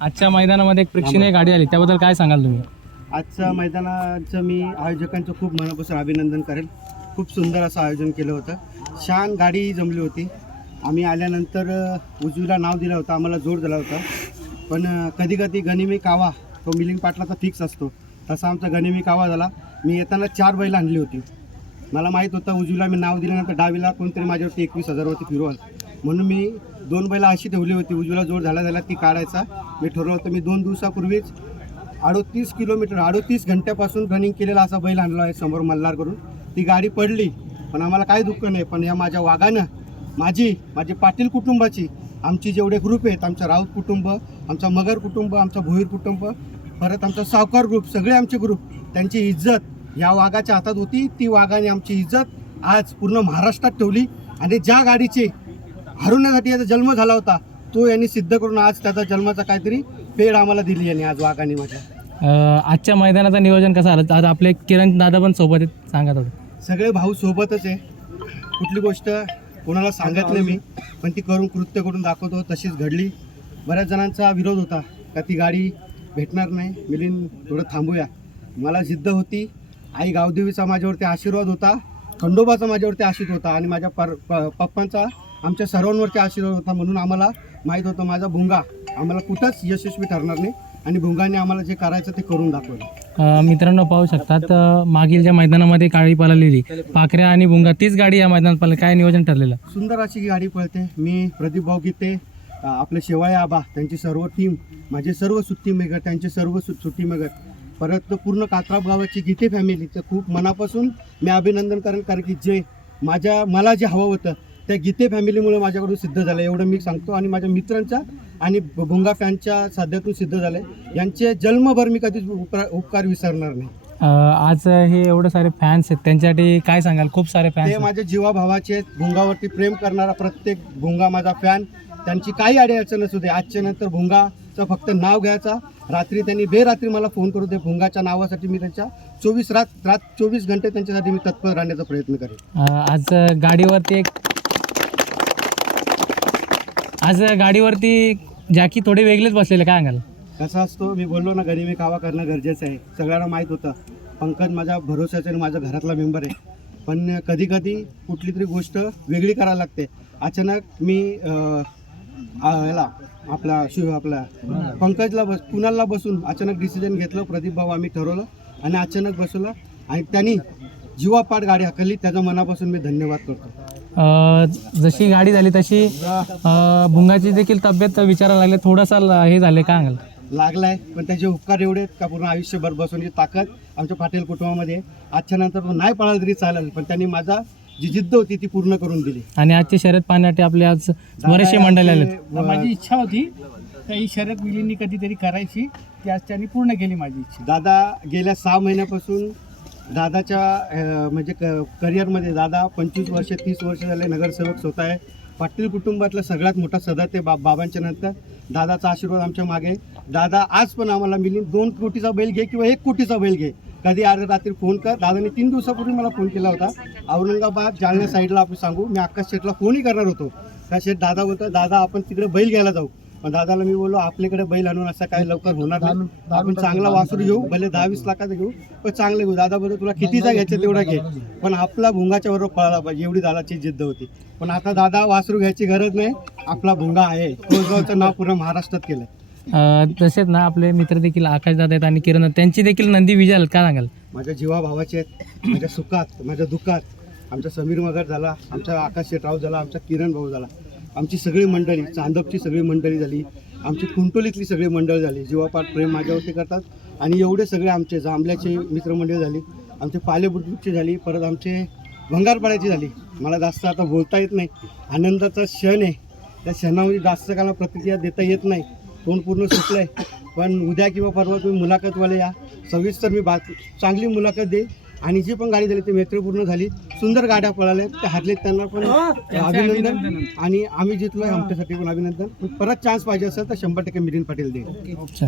आजच्या मैदानामध्ये एक प्रेक्षणीय गाडी आली त्याबद्दल काय सांगाल तुम्ही आजच्या मैदानाचं मी आयोजकांचं खूप मनापासून अभिनंदन करेल खूप सुंदर असं आयोजन केलं होतं छान गाडी जमली होती आम्ही आल्यानंतर उजवीला नाव दिलं होतं आम्हाला जोर दिला होता पण कधी कधी गनिमी कावा तो मिलिंग तर फिक्स असतो तसा आमचा गनिमी कावा झाला मी येताना चार बैल आणली होती मला माहीत होतं उजवीला मी नाव दिल्यानंतर डावीला कोणतरी माझ्यावरती एकवीस हजारवरती फिरवाल म्हणून मी दोन बैला अशी ठेवली होती उजवीला जोर झाला झाला ती काढायचा मी ठरवलं होतं मी दोन दिवसापूर्वीच अडोतीस किलोमीटर अडोतीस घंट्यापासून रनिंग केलेला असा बैल आणला आहे समोर मल्हार करून ती गाडी पडली पण आम्हाला काही दुःख नाही पण या माझ्या वाघानं माझी माझी पाटील कुटुंबाची आमची जेवढे ग्रुप आहेत आमचं राऊत कुटुंब आमचा मगर कुटुंब आमचा भोईर कुटुंब परत आमचा सावकार ग्रुप सगळे आमचे ग्रुप त्यांची इज्जत या वाघाच्या हातात होती ती वाघाने आमची इज्जत आज पूर्ण महाराष्ट्रात ठेवली आणि ज्या गाडीचे हरवण्यासाठी याचा जन्म झाला होता तो यांनी सिद्ध करून आज त्याचा जन्माचा काहीतरी पेड आम्हाला दिली यांनी आज वाघाने माझ्या आजच्या मैदानाचं नियोजन कसं आलं आज आपले किरण दादा पण सोबत आहेत सांगत सगळे भाऊ सोबतच आहे कुठली गोष्ट कोणाला सांगत नाही मी पण ती करून कृत्य करून दाखवतो तशीच घडली बऱ्याच जणांचा विरोध होता का ती गाडी भेटणार नाही मिलीन थोडं थांबूया मला जिद्द होती आई गावदेवीचा माझ्यावरती आशीर्वाद होता खंडोबाचा माझ्यावरती आशीर्वाद होता आणि माझ्या पर पप्पांचा आमच्या सर्वांवरती आशीर्वाद होता म्हणून आम्हाला माहीत होतं माझा भुंगा आम्हाला कुठंच यशस्वी ठरणार नाही आणि भुंगाने आम्हाला जे करायचं ते करून दाखवलं मित्रांनो पाहू शकतात मागील ज्या मैदानामध्ये काळी पळालेली पाखऱ्या आणि भुंगा तीच गाडी या मैदानात पळली काय नियोजन ठरलेलं सुंदर अशी गाडी पळते मी प्रदीप भाऊ गीते आपले शेवाळे आबा त्यांची सर्व टीम माझे सर्व सुट्टी मेगर त्यांचे सर्व सु सुट्टी मेगर परत पूर्ण कात्राप गावाची गीते फॅमिलीचं खूप मनापासून मी अभिनंदन करेन कारण की जे माझ्या मला जे हवं होतं त्या गीते फॅमिलीमुळे माझ्याकडून सिद्ध झालं एवढं मी सांगतो आणि माझ्या मित्रांच्या आणि भुंगा फॅनच्या साध्यातून सिद्ध झाले यांचे जन्मभर मी कधीच उपकार विसरणार नाही आज हे एवढे सारे फॅन्स आहेत त्यांच्यासाठी काय सांगाल खूप सारे फॅन्स हे माझ्या जीवाभावाचे आहेत भुंगावरती प्रेम करणारा प्रत्येक भुंगा माझा फॅन त्यांची काही आडी अडचण असू दे आजच्या नंतर भुंगाचं फक्त नाव घ्यायचा रात्री त्यांनी बेरात्री मला फोन करू दे भुंगाच्या नावासाठी मी त्यांच्या चोवीस रात रात चोवीस घंटे त्यांच्यासाठी मी तत्पर राहण्याचा प्रयत्न करेन आज गाडीवरती एक आज गाडीवरती जॅकी थोडे वेगळेच बसलेले काय सांगाल कसं असतो मी बोललो ना घरी मी कावा करणं गरजेचं आहे सगळ्यांना माहीत होतं पंकज माझ्या भरोसाचा आणि माझ्या घरातला मेंबर आहे पण कधी कधी कुठली तरी गोष्ट वेगळी करायला लागते अचानक मी याला आपला शिव आपला पंकजला बस कुणाला बसून अचानक डिसिजन घेतलं प्रदीप भाऊ आम्ही ठरवलं आणि अचानक बसवलं आणि त्यांनी जीवापाठ गाडी हकलली त्याचा मनापासून मी धन्यवाद करतो जशी गाडी झाली तशी भुंगाची देखील तब्येत विचारायला लागले थोडासा हे झाले का लागलाय पण त्याचे उपकार एवढे आहेत का पूर्ण आयुष्यभर बसून ही ताकद आमच्या पाटील कुटुंबामध्ये आजच्या नंतर नाही पळाला तरी चालेल पण त्यांनी माझा जी जिद्द होती ती पूर्ण करून दिली आणि आजचे शर्यत पाहण्यासाठी आपले आज बरेचसे मंडळ आले माझी इच्छा होती ही शर्यत मुलींनी कधीतरी करायची ती आज त्यांनी पूर्ण केली माझी इच्छा दादा गेल्या सहा महिन्यापासून दादाच्या म्हणजे क करिअरमध्ये दादा पंचवीस वर्ष तीस वर्ष झाले नगरसेवक स्वतः आहे पाटील कुटुंबातला सगळ्यात मोठा ते बा बाबांच्या नंतर दादाचा आशीर्वाद आमच्या मागे दादा आज पण आम्हाला मिली दोन कोटीचा बैल घे किंवा एक कोटीचा बैल घे कधी आज रात्री फोन कर दादाने तीन दिवसापूर्वी मला फोन केला होता औरंगाबाद जालना साईडला आपण सांगू मी आकाश शेठला फोनही करणार होतो त्या शेठ दादा होतं दादा आपण तिकडे बैल घ्यायला जाऊ पण दादाला मी बोललो आपल्याकडे बैल आणून असं काय लवकर होणार नाही आपण चांगला वासरू घेऊ भले दहा वीस लाखाचा घेऊ पण चांगले घेऊ दादा बरोबर तुला कितीचा घ्यायचा तेवढा घे पण आपला भुंगाच्या बरोबर पळाला पाहिजे एवढी दादाची जिद्द होती पण आता दादा वासरू घ्यायची गरज नाही आपला भुंगा आहे कोळगावचं नाव पूर्ण महाराष्ट्रात केलं तसेच ना आपले मित्र देखील आकाश दादा आहेत आणि किरण त्यांची देखील नंदी विजय का सांगाल माझ्या जीवा भावाचे आहेत माझ्या सुखात माझ्या दुःखात आमचा समीर मगर झाला आमचा आकाश शेटराव झाला आमचा किरण भाऊ झाला आमची सगळी मंडळी चांदपची सगळी मंडळी झाली आमची कुंटोलीतली सगळी मंडळ झाली जीवापाठ प्रेम माझ्यावरती करतात आणि एवढे सगळे आमचे जांभल्याचे मित्रमंडळी झाली आमचे पाले झाली परत आमचे भंगारपाड्याची झाली मला जास्त आता बोलता येत नाही आनंदाचा क्षण आहे त्या क्षणामध्ये जास्त काला प्रतिक्रिया देता येत नाही तोंड पूर्ण सुटलं आहे पण उद्या किंवा परवा तुम्ही मुलाखतवाले या सविस्तर मी बात चांगली मुलाखत देईल आणि जी पण गाडी झाली ती मैत्रीपूर्ण झाली सुंदर गाड्या पळाल्या त्या हरलेत त्यांना पण अभिनंदन आणि आम्ही जितलो आमच्यासाठी पण अभिनंदन परत चान्स पाहिजे असेल तर शंभर टक्के मिलिंद पाटील देईल